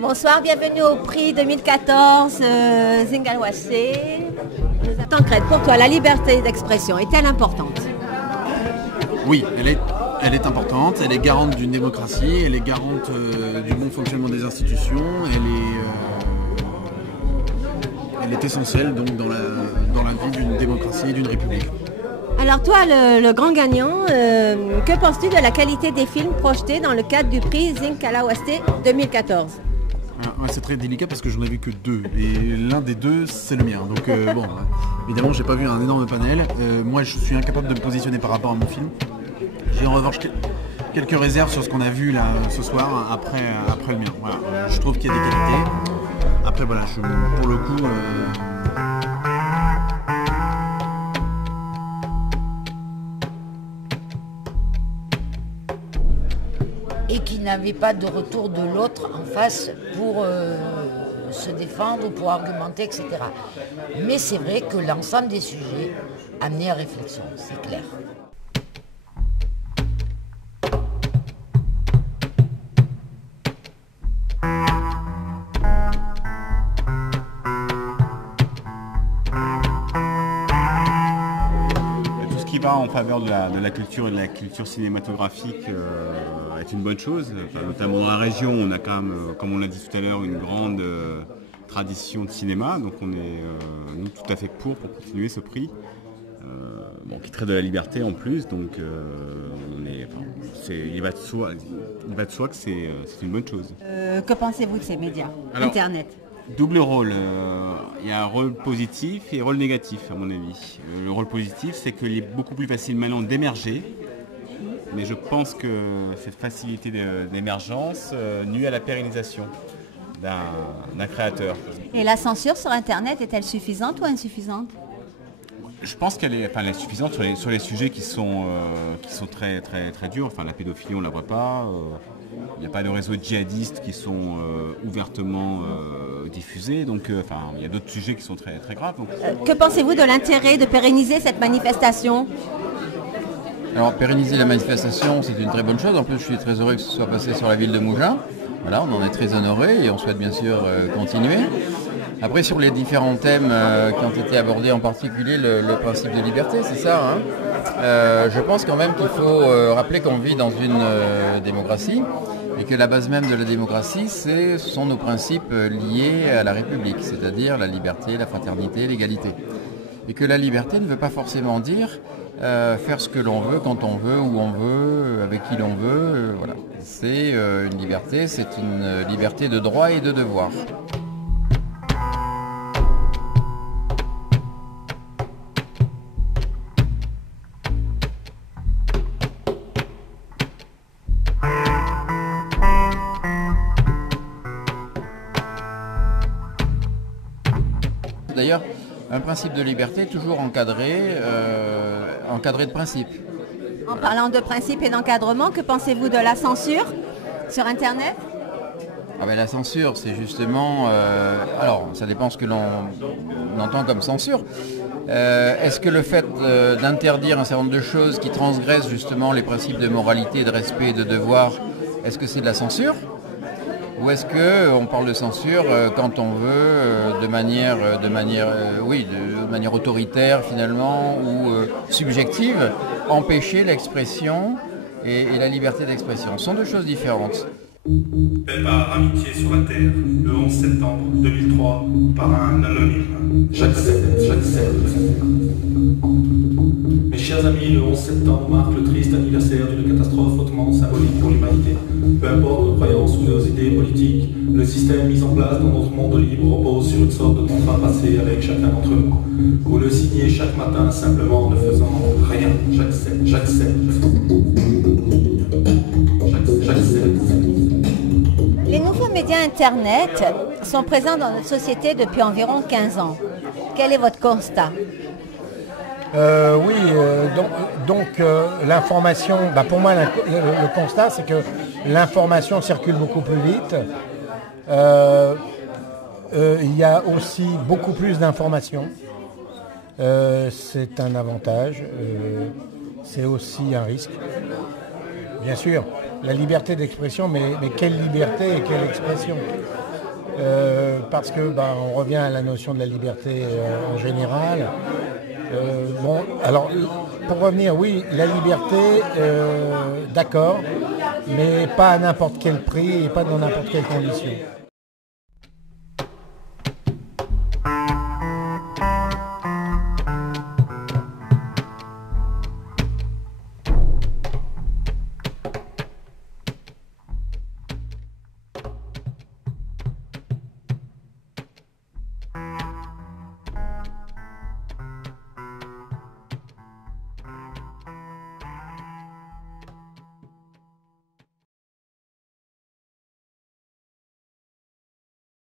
Bonsoir, bienvenue au prix 2014 Zingalwase. Tancrède, pour toi, la liberté d'expression est-elle importante? Oui, elle est importante, elle est garante d'une démocratie, elle est garante du bon fonctionnement des institutions, elle est essentielle donc dans la vie d'une démocratie et d'une république. Alors toi, le grand gagnant, que penses-tu de la qualité des films projetés dans le cadre du prix Zingalwase 2014? C'est très délicat parce que j'en ai vu que 2 et l'un des 2 c'est le mien, donc bon, évidemment j'ai pas vu un énorme panel. Moi je suis incapable de me positionner par rapport à mon film. J'ai en revanche quelques réserves sur ce qu'on a vu là ce soir après le mien. Voilà. Je trouve qu'il y a des qualités. Après voilà, pour le coup et qu'il n'avait pas de retour de l'autre en face pour se défendre, pour argumenter, etc. Mais c'est vrai que l'ensemble des sujets amenait à réflexion, c'est clair. En faveur de la culture et de la culture cinématographique est une bonne chose. Enfin, notamment dans la région, on a quand même, comme on l'a dit tout à l'heure, une grande tradition de cinéma. Donc on est nous tout à fait pour continuer ce prix, qui traite de la liberté en plus. Donc il va de soi que c'est une bonne chose. Que pensez-vous de ces médias, Internet? Double rôle, il y a un rôle positif et un rôle négatif à mon avis. Le rôle positif, c'est qu'il est beaucoup plus facile maintenant d'émerger, mais je pense que cette facilité d'émergence nuit à la pérennisation d'un créateur. Et la censure sur Internet est-elle suffisante ou insuffisante? Je pense qu'elle est suffisante sur les sujets qui sont très, très, très durs. Enfin, la pédophilie, on ne la voit pas. Il n'y a pas de réseaux djihadistes qui sont ouvertement diffusés. Donc, il y a d'autres sujets qui sont très, très graves. Donc. Que pensez-vous de l'intérêt de pérenniser cette manifestation? Alors, pérenniser la manifestation, c'est une très bonne chose. En plus, je suis très heureux que ce soit passé sur la ville de Mougins. Voilà, on en est très honorés et on souhaite bien sûr continuer. Après, sur les différents thèmes qui ont été abordés, en particulier le principe de liberté, c'est ça, hein. Je pense quand même qu'il faut rappeler qu'on vit dans une démocratie et que la base même de la démocratie, ce sont nos principes liés à la République, c'est-à-dire la liberté, la fraternité, l'égalité. Et que la liberté ne veut pas forcément dire faire ce que l'on veut, quand on veut, où on veut, avec qui l'on veut. Voilà. C'est une liberté, c'est une liberté de droit et de devoir. D'ailleurs, un principe de liberté toujours encadré de principe. En parlant de principe et d'encadrement, que pensez-vous de la censure sur Internet? La censure, c'est justement... alors, ça dépend ce que l'on entend comme censure. Est-ce que le fait d'interdire un certain nombre de choses qui transgressent justement les principes de moralité, de respect et de devoir, est-ce que c'est de la censure ? Ou est-ce qu'on parle de censure quand on veut, de manière autoritaire finalement, ou subjective, empêcher l'expression et la liberté d'expression? Ce sont deux choses différentes. Fait par amitié sur la terre, le 11 septembre 2003, par un anonyme. J'accepte. Mes chers amis, le 11 septembre marque le triste anniversaire d'une catastrophe hautement symbolique pour l'humanité. Peu importe nos croyances ou nos idées politiques, le système mis en place dans notre monde libre repose sur une sorte de contrat passé avec chacun d'entre nous. Vous le signez chaque matin simplement en ne faisant rien. J'accepte. Les nouveaux médias Internet sont présents dans notre société depuis environ 15 ans. Quel est votre constat? L'information, pour moi le constat c'est que l'information circule beaucoup plus vite. Il y a aussi beaucoup plus d'informations. C'est un avantage, c'est aussi un risque. Bien sûr, la liberté d'expression, mais quelle liberté et quelle expression parce que on revient à la notion de la liberté en général. Alors pour revenir, oui, la liberté, d'accord, mais pas à n'importe quel prix et pas dans n'importe quelle condition.